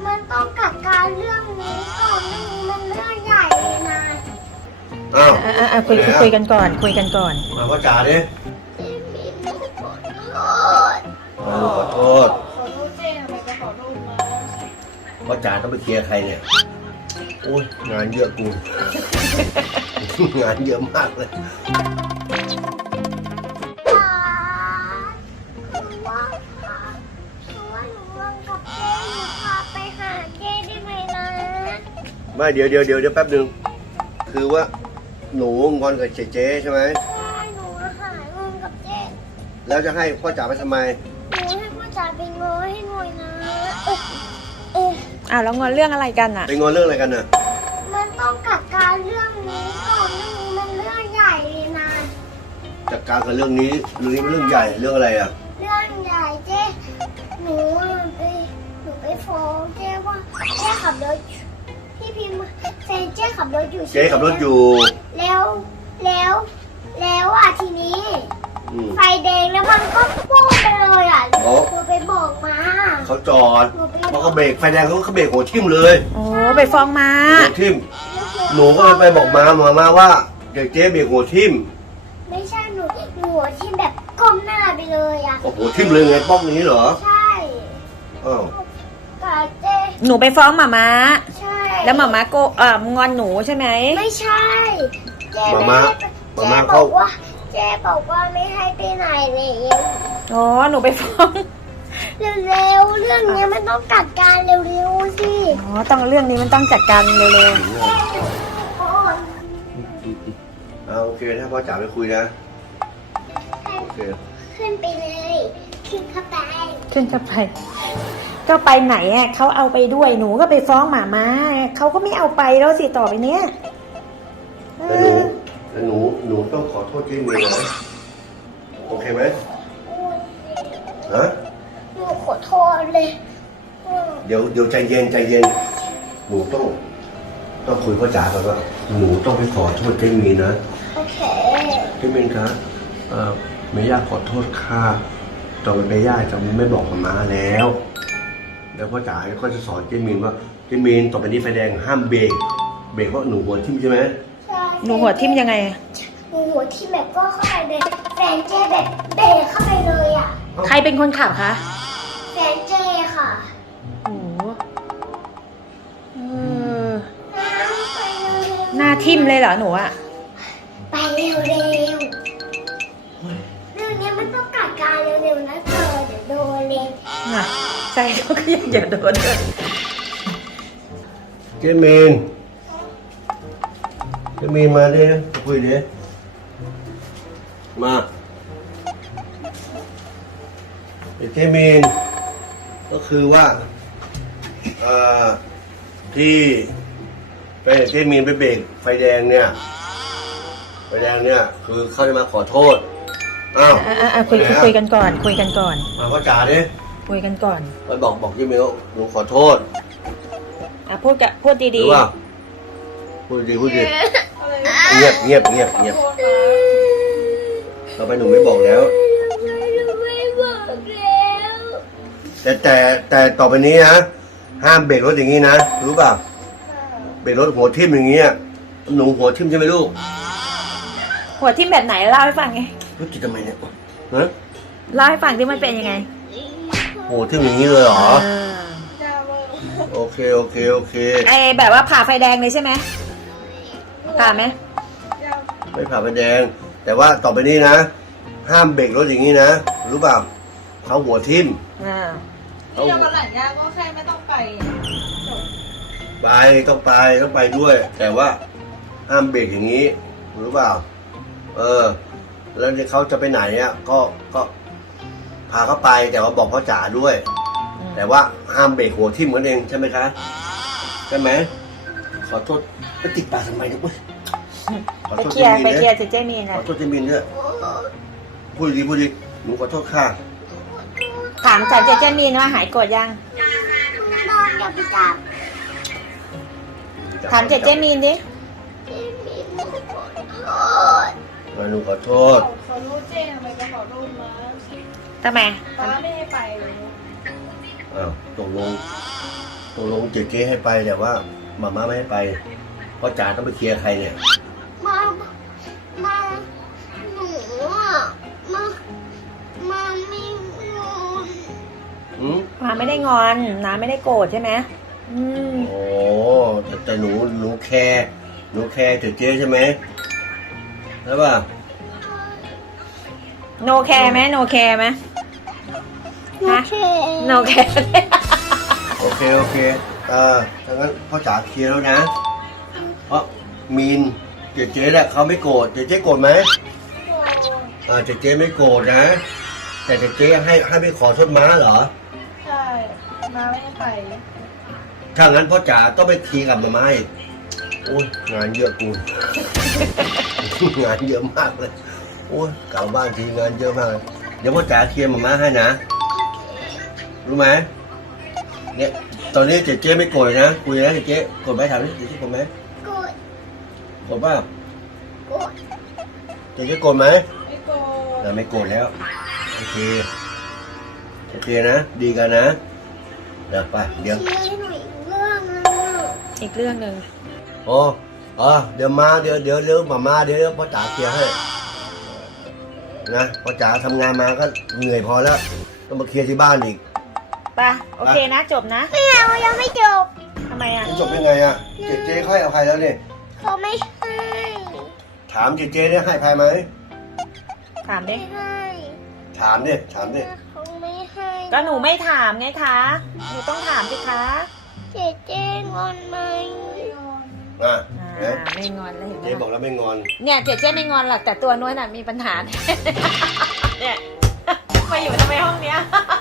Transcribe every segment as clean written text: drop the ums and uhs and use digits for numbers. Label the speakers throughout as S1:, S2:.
S1: มันต้องจัดการเรื่องนี้ก่อนไม่งั้นมันเรื่องใหญ่เลยนะ
S2: อ้าว
S3: คุยกันก่อนคุยกันก่อน
S2: มาพ่อจ๋าดิ
S1: เจมี่หนูขอโทษ
S2: ขอโทษ
S4: ขอโทษเจ๊ทำไมจะขอโทษมา
S2: พ่อจ๋าต้องไปเคลียร์ใครเนี่ยโอ้ยงานเยอะกู งานเยอะมากเลย
S1: คือว่าหนูงอนกับเจ๊หนูพาไปหาเจ๊ได้ไหมนะ
S2: ไม่เดี๋ยวแป๊บหนึ่งคือว่าหนูงอนกับเจ๊ใช่ไหม
S1: ใช่หนูหายงอนกับเจ๊
S2: แล้วจะให้พ่อจ๋าไปทำไม
S1: หนูให้พ่อจ๋าไปง้อให้หน่อยนะ
S3: แล้วงอนเรื่องอะไรกันอ่ะ
S2: ไปงอนเรื่องอะไรกันน่ะ
S1: มันต้องจัดการเรื่องนี้ก่อนไม่งั้นมันเรื่องใหญ่เลยนะ
S2: จัดการกับเรื่องนี้เป็นเรื่องใหญ่เรื่องอะไรอ่ะ
S1: เรื่องใหญ่เจ๊หนูไปฟ้องเจ๊ว่าเจ๊ขับรถพี่พิมพ์แฟนเจ๊ขับรถอยู่
S2: เจ๊ขับรถอยู่
S1: แล้วทีนี้
S2: อืม
S1: ไฟแดงแล้วมันก็พุ่งไปเลยห
S2: อ๋อ
S1: นูไปบอกมา
S2: เขาจอดพอเขาเบรกไฟแดงเขาเบรกหัวทิ่มเลย
S3: โอ้ไปฟ้องมา
S2: หัวทิ่มหนูก็เลยไปบอกมาว่าเดี๋ยวเจ๊เบรกหัวทิ่ม
S1: ไม่ใช่หนูที่แบบก้มหน้าไปเลยอ่ะ
S2: โอ้โหทิ่มเลยไงป้องอย่างนี้เหรอ
S1: ใช่
S2: อ้าว
S1: กับเจ๊
S3: หนูไปฟ้องหมาม้า
S1: ใช่
S3: แล้วหมาม้าโกงอนหนูใช่ไหม
S1: ไม่ใช่เจ๊
S2: มา
S1: ไม่
S2: ม่า
S1: ให้ไป
S2: มาม่า
S1: เจ๊บอกว่าไม่ให้ไปไหนเลย
S3: อ๋อหนูไปฟ้อง
S1: เร็วๆเรื่องนี้มันต้องจัดการเร็วๆสิ
S3: อ๋อต้องเรื่องนี้มันต้องจัดการเร็ว
S1: โอ้ย
S2: โอเคถ้าพ่อจ๋าไปคุยนะโอเค
S1: ขึ้นไปเลยขึ้นเข้าไป
S3: ๆขึ้นเข้าไป ก็ไปไหนอ่ะเขาเอาไปด้วยหนูก็ไปฟ้องหมาม้าเขาก็ไม่เอาไปแล้วสิต่อไปเนี้ยเอ
S2: แล้ว
S3: อ
S2: หนูต้องขอโทษเจ๊เมียนะโอเคไหมฮะ
S1: หนูขอโทษเลยอืม
S2: เดี๋ยวใจเย็นหนูต้องคุยพ่อจ๋าก่อนว่าหนูต้องไปขอโทษเจ๊มีนะ
S1: โอเค
S2: เจ๊มีครับเมย่าขอโทษค่ะต่อไปเมย่าจะไม่บอกกับม้าแล้วพ่อจ๋าก็จะสอนเจ๊มีนว่าเจ๊มีนต่อไปนี้ไฟแดงห้ามเบรกเพราะหนูหัวทิ่มใช่ไหม
S1: ใช่
S3: หนูหัวทิ่มยังไง
S1: หนูหัวที่แบบก็เข้าไปเลยแฟนเจ๊แบบเบรกเข้าไปเลยอ่ะ
S3: ใครเป็นคนขับคะ
S1: แฟนเจ๊ค่ะ
S3: โอ้เออ
S1: ไปเร็วๆ
S3: หน้าทิ่มเลยเหรอหนูอ่ะ
S1: ไปเร็วๆเรื่องนี้มันต้องจัดการเร็วๆนะเธอเดี๋ยวโดนเลย
S3: น่ะใจเขาก็ยังอย่าโดนเลย
S2: เจ๊มีนมาดิคุยดิมาเจ๊มีนก็คือว่าที่ไปเจ๊มีนไปเบรกไฟแดงเนี่ยคือเขาจะมาขอโทษอ้าว
S3: คุยกันก่อนคุยกันก่อน
S2: มาพ่อจ๋าดิ
S3: คุยกันก่อน
S2: ไปบอกเจ๊มีนว่าหนูขอโทษ
S3: พูด
S2: หรื
S3: ดี
S2: อว่าพูดดี
S4: อะไร
S2: เงียบ
S4: ขอโทษมา
S2: ต่อไปหนูไม่บอกแล้ว
S1: ไม่บอกแล้ว
S2: แต่ต่อไปนี้นะห้ามเบรกรถอย่างนี้นะรู้เปล่าเบรกรถหัวทิ่มอย่างเงี้ยหนูหัวทิ่มใช่ไหมลูก
S3: ๆ หัวทิ่มแบบไหนเล่าให้ฟังไง
S2: รู้จิตทำไมเนี่ยฮะ
S3: เล่าให้ฟังที่มันเป็นยังไง
S2: หัวทิ่มอย่างนี้เลยเหรอ
S4: จ้าเวอร์
S2: โอเค
S3: ไอแบบว่าผ่าไฟแดงเลยใช่ไหมผ่าไหม
S4: จ้า
S2: ไม่ผ่าไฟแดง แต่ว่าต่อไปนี้นะ ห้ามเบรกรถอย่างนี้นะรู้เปล่าเขาหัวทิ่ม
S4: นี่เราวันหลังย่าก็แค่ไม่ต้องไปจบ
S2: ไปต้องไปด้วย แต่ว่าห้ามเบรกอย่างนี้รู้เปล่าแล้วเขาจะไปไหนอ่ะก็พาเขาไปแต่ว่าบอกพ่อจ๋าด้วย แต่ว่าห้ามเบรกหัวทิ่มกันเองใช่ไหมคะใช่ไหมขอโทษไปติดปากทำไมเนี่ยเว้ยขอ
S3: ไป
S2: โทษ
S3: เคลียร์
S2: เจ
S3: ไป
S2: มิน
S3: เคลีย
S2: นะ
S3: ร์เจมีน
S2: ข
S3: นะ
S2: อโทษเจมินด้วยพูดดีหนูขอโทษค่ะ
S3: ถามจากเจมีนว่าหายโกรธยัง
S1: นอนอย่าไปจับ
S3: ถามเจมีนดิ
S1: เจมี่หนูขอโทษ
S2: หนูขอโทษ
S4: ขอโทษเจ๊ทำไมจะขอโทษมา
S3: ทำไม
S4: ป้าไม่ให้ไปเลย
S2: อ้าวตกลงตกลงเจ๊ให้ไปแต่ว่ามาม่าไม่ให้ไปเพราะจ๋าต้องไปเคลียร์ใครเนี่ย
S1: มาหนูอ่ะมาไม่งอน
S2: อืม
S3: มาไม่ได้งอนน้าไม่ได้โกรธใช่ไหม
S2: โอ้แต่หนูแคร์เจ๊ใช่ไหมใช่ป่ะ
S3: โนแคร์ไหมโนแคร์ไหม
S1: โอเค
S3: โนแคร์
S2: โอเคถ้างั้นพ่อจ๋าเคลียร์แล้วนะ เพราะมีนเจ๊แหละเขาไม่โกรธเจ๊โกรธไหมเจ๊ไม่โกรธนะ แต่เจ๊ให้ไปขอโทษม้าเหรอ
S4: ใช่มาไม่ได้ไป
S2: ถ้างั้นพ่อจ๋าต้องไปเคลียร์กับมาม่าอีกโอ้ยงานเยอะกู งานเยอะมากเลยโอ้ยกลับบ้านทีงานเยอะมากเลยเดี๋ยวพ่อจ๋าเคลียร์มาม่าให้นะรู้ไหมเนี่ยตอนนี้เจ๊ไม่โกรธนะคุยนะเจ๊โกรธไหมถามดิเจ๊โกรธไหม
S1: กด
S2: โกรธป่ะ
S1: กด
S2: เจ๊โกรธไหม
S4: ไม่โกรธ
S2: ไม่โกรธแล้วโอเคนะดีกันนะเดี๋ยวไปเดี๋ยว
S1: เชียร์ให้หน่อยอีกเรื่องนึง
S3: อีกเรื่องหนึ่ง
S2: เดี๋ยวมาเดี๋ยวมาเดี๋ยวพ่อจ๋าเคลียร์ให้นะพ่อจ๋าทำงานมาก็เหนื่อยพอแล้วต้องมาเคลียร์ที่บ้านอีก
S3: ไปโอเคนะจบนะ
S1: ไม่เอายังไม่จบ
S3: ทำไมอ่ะ
S2: จบยังไงอ่ะเจ๊ค่อยเอาใครแล้วเนี่ย
S1: เขาไม่ให้
S2: ถามเจ๊เนี่ยให้ใครไหม
S3: ถามดิ
S1: ไม่ให้
S2: ถามดิ
S1: เขาไม่ให้
S3: ก็หนูไม่ถามไงคะหนูต้องถามสิคะ
S1: เจ๊งอนไหม
S2: อ่ะ
S3: ไม่งอนเลยเห็นไหม
S2: เจ๊บอกแล้วไม่งอน
S3: เนี่ยเจ๊ไม่งอนหรอกแต่ตัวน้อยน่ะมีปัญหา เนี่ย มาอยู่ทำไมห้องเนี้ย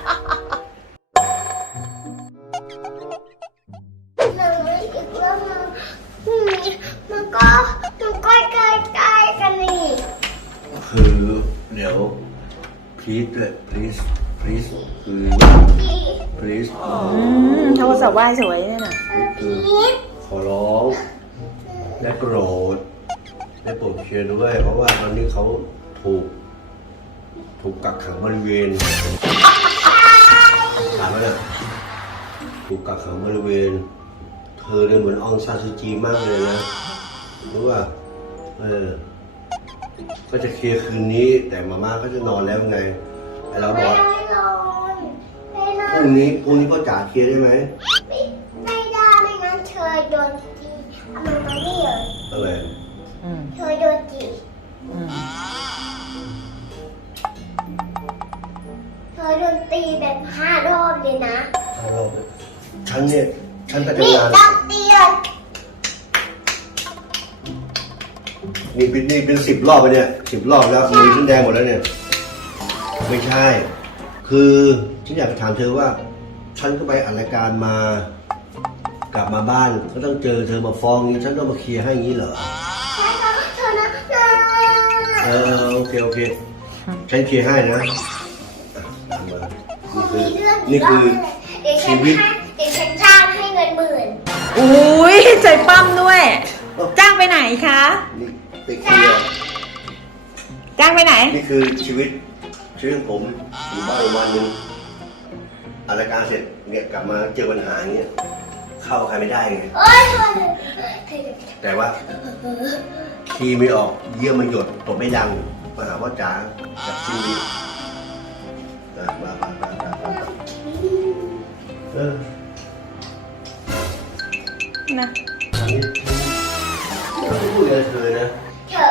S1: เลยอีกเรื่องนึงมันก็ใกล้กันนี่
S2: คือเดี๋ยว please ด้วย please คือ please
S3: โทรศัพท์ไหว้สวยเนี่ยน่ะ
S2: คือขอร้องและโกรธและโปรดเคลียร์ด้วย เพราะว่าตอนนี้เขาถูกกักขังบริเวณถามว่าเนี่ยถูกกักขังบริเวณ เธอเนี่ยเหมือนอองซานซูจีมากเลยนะรู้ป่ะก็จะเคลียร์คืนนี้แต่มาม่าก็จะนอนแล้วไงไอเราบอก
S1: ไม่นอนไม่นอ
S2: พ
S1: น
S2: รุ่งนี้พ่อจ๋าเคลียร์ได้ไหม
S1: ไม่ได้ไม่งั้นเธอโดนตีเอามันมานี่เลย
S2: อะไร
S1: เธอโดนตีเธอโดนตีแบบ5 รอบเลยนะ
S2: ฉันไป
S1: นี่
S2: ทำงาน
S1: จับตีเลย
S2: นี่เป็น10 รอบไปเนี่ย10 รอบแล้วมือฉันแดงหมดแล้วเนี่ย ไม่ใช่ คือฉันอยากจะถามเธอว่า ฉันก็ไปอัดรายการมา กลับมาบ้านก็ต้องเจอเธอมาฟ้องนี้ฉันต้องมาเคลียร์ให้อย่างนี้เหรอ
S1: ใช่ค่ะเธอนะ
S2: โอเคฉันเคลียร์ให้นะนี่คือ
S1: เดี๋ยวฉันจ้างให้เงิน10,000
S3: อุ้ยใจปั้มด้วย จ้างไปไหนคะ
S2: นี่ไปเคลียร์
S3: จ้างไปไหน
S2: นี่คือชีวิตของผมอยู่บ้านวันหนึ่งอัดรายการเสร็จเนี่ยกลับมาเจอปัญหาอย่างเงี้ยเข้าใครไม่ได้ไง
S1: โอ๊ย
S2: แต่ว่าคีย์ไม่ออกเยี่ยมันหยดตบไม่ดังมาหาพ่อจ๋าจากทีวีมา
S3: นะ
S2: อันนี้ไม่พูดอะไรเธอนะ
S1: เธอ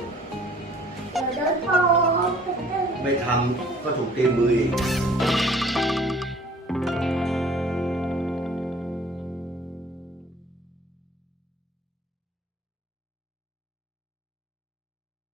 S1: โดนฟ้อง
S2: ไม่ทำก็ถูกตีมืออีก